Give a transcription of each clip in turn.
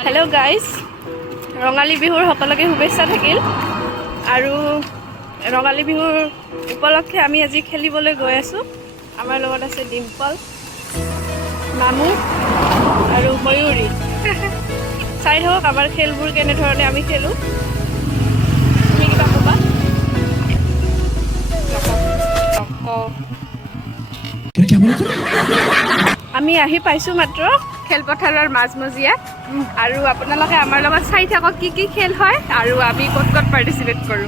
Hello guys Rongali बिहुर सकलोके शुभेच्छा থাকিল আৰু रंगाली बिहुर उपलक्षे आमी আজি খেলিবলৈ গৈ আছো আমাৰ লগত আছে ডিম্পল মামু আৰু ময়ূৰী চাই থাকক আমাৰ খেলবোৰ কেনে ধৰণে আমি খেলো তুমি কিবা ক'বা আমি আহি পাইছো মাত্ৰ খেলপথাৰৰ মাজমজিয়া আৰু আপোনালোকে আমাৰ লগত চাই থাকক কি খেল হয় আৰু আমি ক'ত পাৰ্টিসিপেট কৰো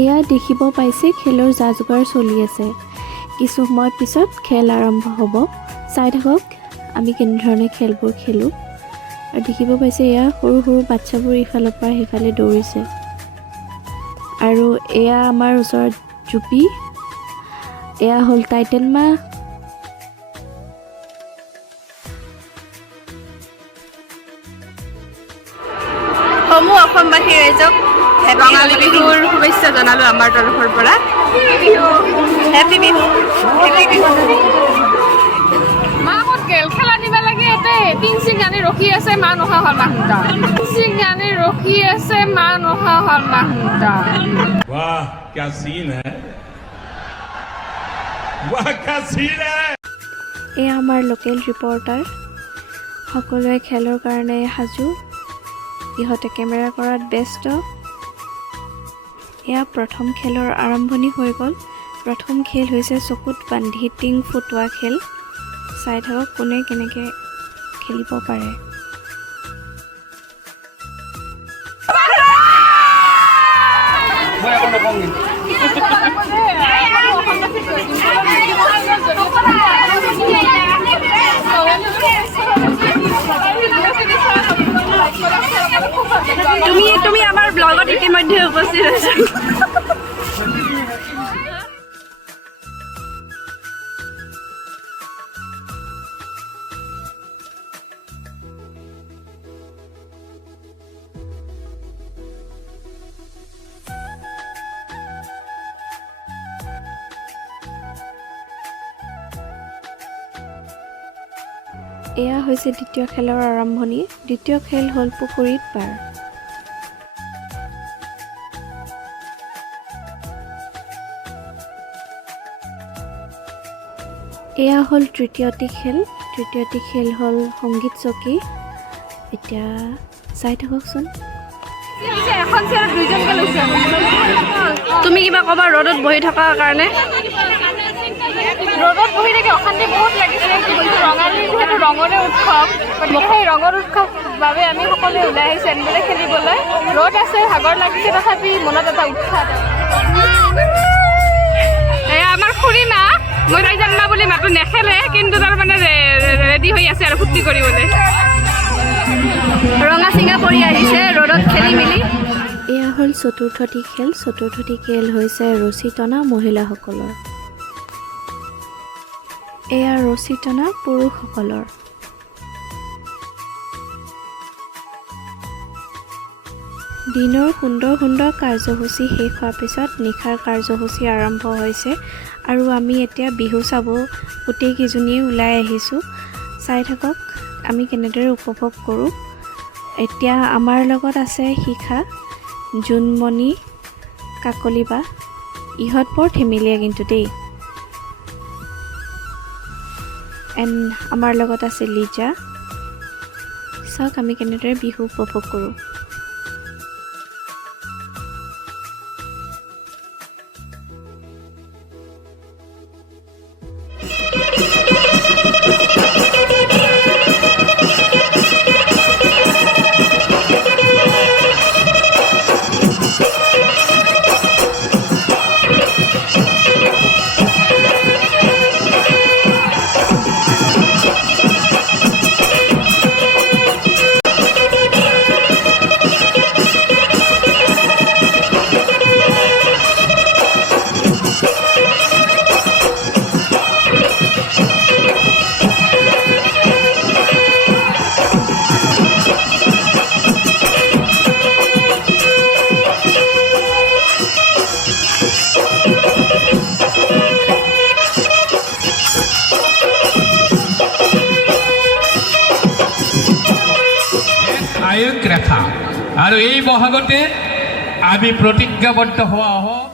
এয়া দেখিব পাইছে খেলৰ জাজগাৰ চলি আছে কিছু সময় পিছত খেল আৰম্ভ হ'ব চাই থাকক আমি কেনে ধৰণে খেলবোৰ খেলো আৰু দেখিব পাইছে এয়া সৰু সৰু বাচ্চাবোৰ ইফালৰ পৰা সিফালে দৌৰিছে আৰু এয়া আমাৰ ওচৰত জুপি এয়া হ'ল টাইটেন মা সমূহ অসমবাসী ৰাইজক ৰঙালী বিহুৰ শুভেচ্ছা জনালো আমাৰ তৰফৰ পৰা হেপী বিহু মাহত গেল খেলা দিব লাগে এতে টিংচিং গানি ৰখি আছে মা নহা হল মাহুতা টিংচিং গানি ৰখি আছে মা নহা হল মাহুতা वाह क्या सीन है वाह क्या सीन है এয়া আমাৰ লোকেল ৰিপৰ্টাৰ সকলোৱে খেলৰ কাৰণে সাজু ইহঁতে কেমেৰা কৰাত ব্যস্ত এয়া প্ৰথম খেলৰ আৰম্ভণি হৈ গ'ল প্ৰথম খেল হৈছে চকুত বান্ধি টিং ফুটোৱা খেল চাই থাকক কোনে কেনেকৈ খেলিব পাৰে তুমি আমাৰ ব্লগত ইতিমধ্যে উপস্থিত আছা এয়া হৈছে দ্বিতীয় খেলৰ আৰম্ভণি দ্বিতীয় খেল হ'ল পুখুৰীত পাৰ এয়া হ'ল তৃতীয়টি খেল হ'ল সংগীত চকী এতিয়া চাই থাককচোন এখন চেয়াৰত দুইজনকে লৈছে তুমি কিবা ক'বা ৰ'দত বহি থকাৰ কাৰণে ৰ'দত বহি থাকি অশান্তি বহুত লাগিছে ৰঙালী যিহেতু ৰঙৰে উৎসৱ সেই ৰঙৰ উৎসৱ বাবে আমি সকলোৱে ওলাই আহিছোঁ এনেদৰে খেলিবলৈ ৰ'দ আছে ভাগৰ লাগিছে তথাপি মনত এটা উৎসাহ এয়া আমাৰ খুৰী মা মই তাই জানা বুলি মাতো নেখেলে কিন্তু তাৰমানে ৰেডি হৈ আছে আৰু ফূৰ্তি কৰিবলৈ ৰঙা চিঙা পৰি আহিছে ৰ'দত খেলি মেলি এয়া হ'ল চতুৰ্থটি খেল হৈছে ৰছী টনা মহিলাসকলৰ এয়া ৰছী টনা পুৰুষসকলৰ দিনৰ সুন্দৰ কাৰ্যসূচী শেষ হোৱাৰ পিছত নিশাৰ কাৰ্যসূচী আৰম্ভ হৈছে আৰু আমি এতিয়া বিহু চাব গোটেইকেইজনীয়ে ওলাই আহিছোঁ চাই থাকক আমি কেনেদৰে উপভোগ কৰোঁ এতিয়া আমাৰ লগত আছে শিখা জোনমণি কাকলি বা ইহঁত বৰ ধেমেলীয়া কিন্তু দেই এণ্ড আমাৰ লগত আছে লিজা চাওক আমি কেনেদৰে বিহু উপভোগ কৰোঁ ৰাখা আৰু এই বহাগতে আমি প্ৰতিজ্ঞাবদ্ধ হোৱা হওক।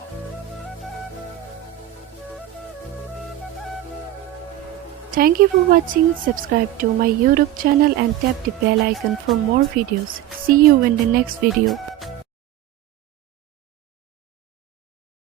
Thank you for watching. Subscribe to my YouTube channel and tap the bell icon for more videos. See you in the next video.